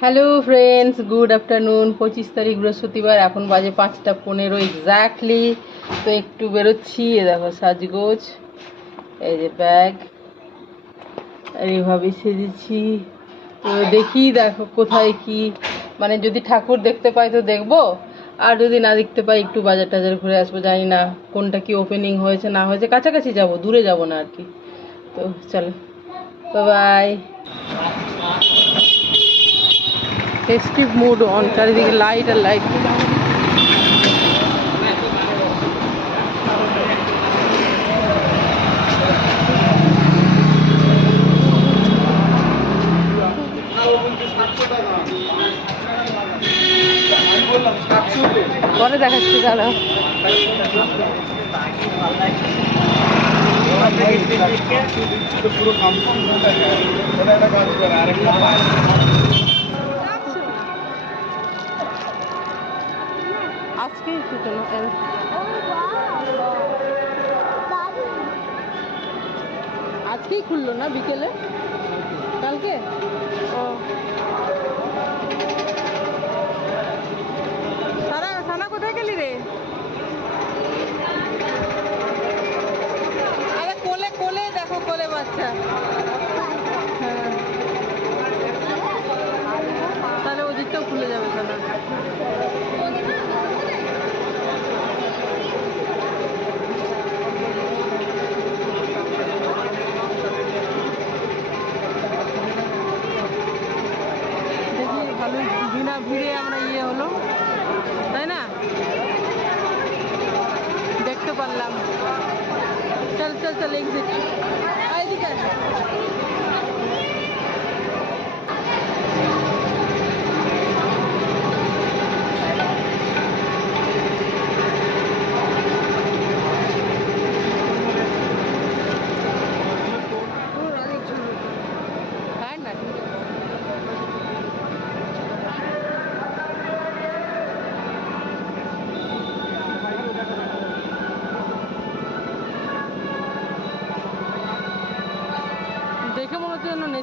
Hello friends good afternoon পঁচিশ তারিখ, বৃহস্পতিবার। এখন বাজে পাঁচটা পনেরো এক্স্যাক্টলি তো একটু বেরোচ্ছি। এ দেখো সাজগোজ। এই যে ব্যাগ এইভাবে সেজেছি। তো দেখি, দেখো কোথায় কি। মানে যদি ঠাকুর দেখতে পাই তো দেখব। আর যদি না দেখতে পাই, একটু বাজার টাজার ঘুরে আসব, জানি না কোনটা কি ওপেনিং হয়েছে, না হয়েছে। কাছাকাছি যাব, দূরে যাব না আর কি। তো চলো বাই ফেস্টিভ মুড অন চারিদিকে লাইট আর লাইট পরে দেখাচ্ছি দাদা আজকেই ছুটো না এ, আজকেই খুললো না বিকেলে কালকে ও সারা সানা কোথায় গেলি রে আরে কোলে কোলে দেখো কোলে বাচ্চা হ্যাঁ তাহলে ওদিকটাও খুলে যাবে সানা দেখি ভালো বিনা ভিড়ে আমরা ইয়ে হলো তাই না দেখতে পারলাম চল চল চল এক্সিট এদিকে আয়। হ্যাঁ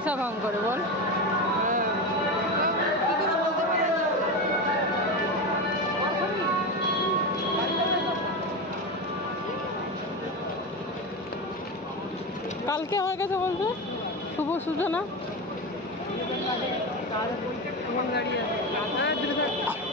হচ্ছে ভাঙ করে বল। কালকে হয়ে গেছে বলছে শুভ সূচনা। अरे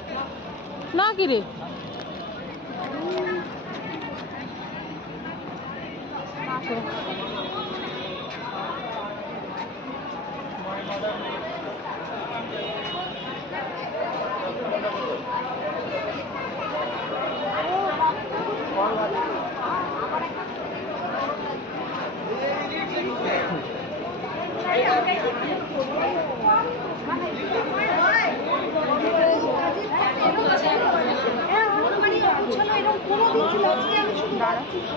না কি রে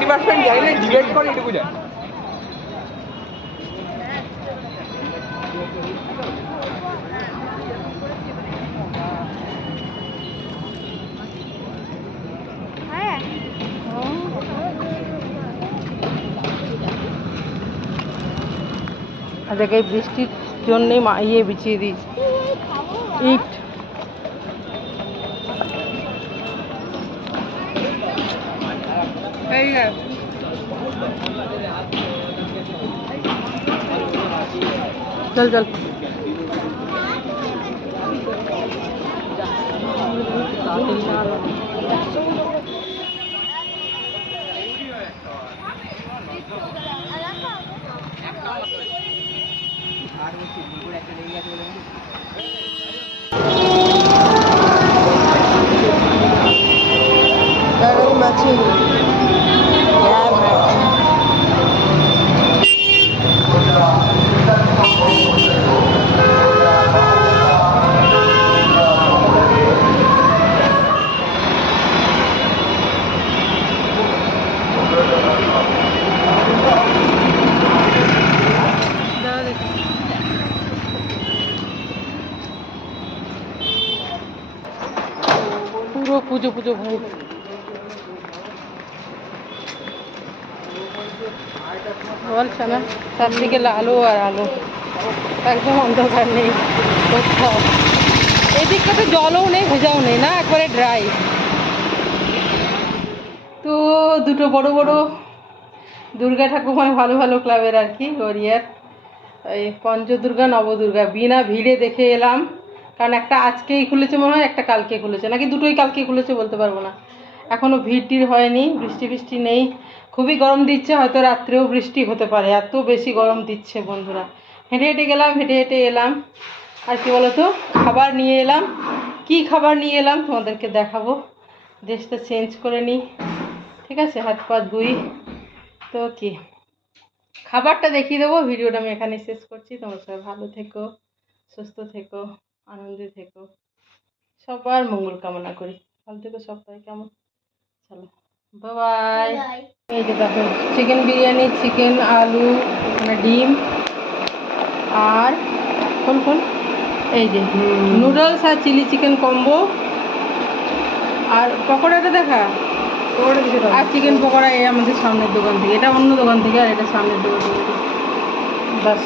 ডিপার্টমেন্ট জানি না ডিবেট করে এটুকু আর দেখ এই বৃষ্টির জন্যই মা ইয়ে বিছিয়ে দিয়েছি। ইট চল চল Very পুজো পুজো ভাই বলছে না চারদিকে আলো আর আলো। একদম অন্ধকার নেই। এদিকটা তো জলও নেই, ভেজাও নেই না? একবারে ড্রাই তো দুটো বড় বড় দুর্গা ঠাকুর মানে ভালো ভালো ক্লাবের আর কি গড়িয়ার এই পঞ্চদুর্গা, নবদুর্গা, বিনা ভিড়ে দেখে এলাম। কারণ একটা আজকেই খুলেছে মনে হয়, একটা কালকে খুলেছে। নাকি দুটোই কালকে খুলেছে বলতে পারব না। এখনও ভিড় হয়নি, বৃষ্টি বৃষ্টি নেই। খুবই গরম দিচ্ছে, হয়তো রাত্রেও বৃষ্টি হতে পারে। এত বেশি গরম দিচ্ছে বন্ধুরা। হেঁটে হেঁটে গেলাম, হেঁটে হেঁটে এলাম। আর কি বলতো, খাবার নিয়ে এলাম। কি খাবার নিয়ে এলাম তোমাদেরকে দেখাবো। ড্রেসটা চেঞ্জ করে নিই। ঠিক আছে, হাত পা ধুই। তো কি, খাবারটা দেখিয়ে দেবো। ভিডিওটা আমি এখানে শেষ করছি। তোমরা সবাই ভালো থেকো, সুস্থ থেকো। আনন্দে থেকো। সবার মঙ্গল কামনা করি। ভালো থেকো সবাই কেমন? চলো বাই এই যে দেখো চিকেন বিরিয়ানি চিকেন আলু এখানে ডিম আর কোন কোন? এই যে নুডলস আর চিলি চিকেন কম্বো। আর পকোড়াটা দেখা আর চিকেন পকোড়া এই আমাদের সামনের দোকান থেকে। এটা অন্য দোকান থেকে আর এটা সামনের দোকান থেকে। বাস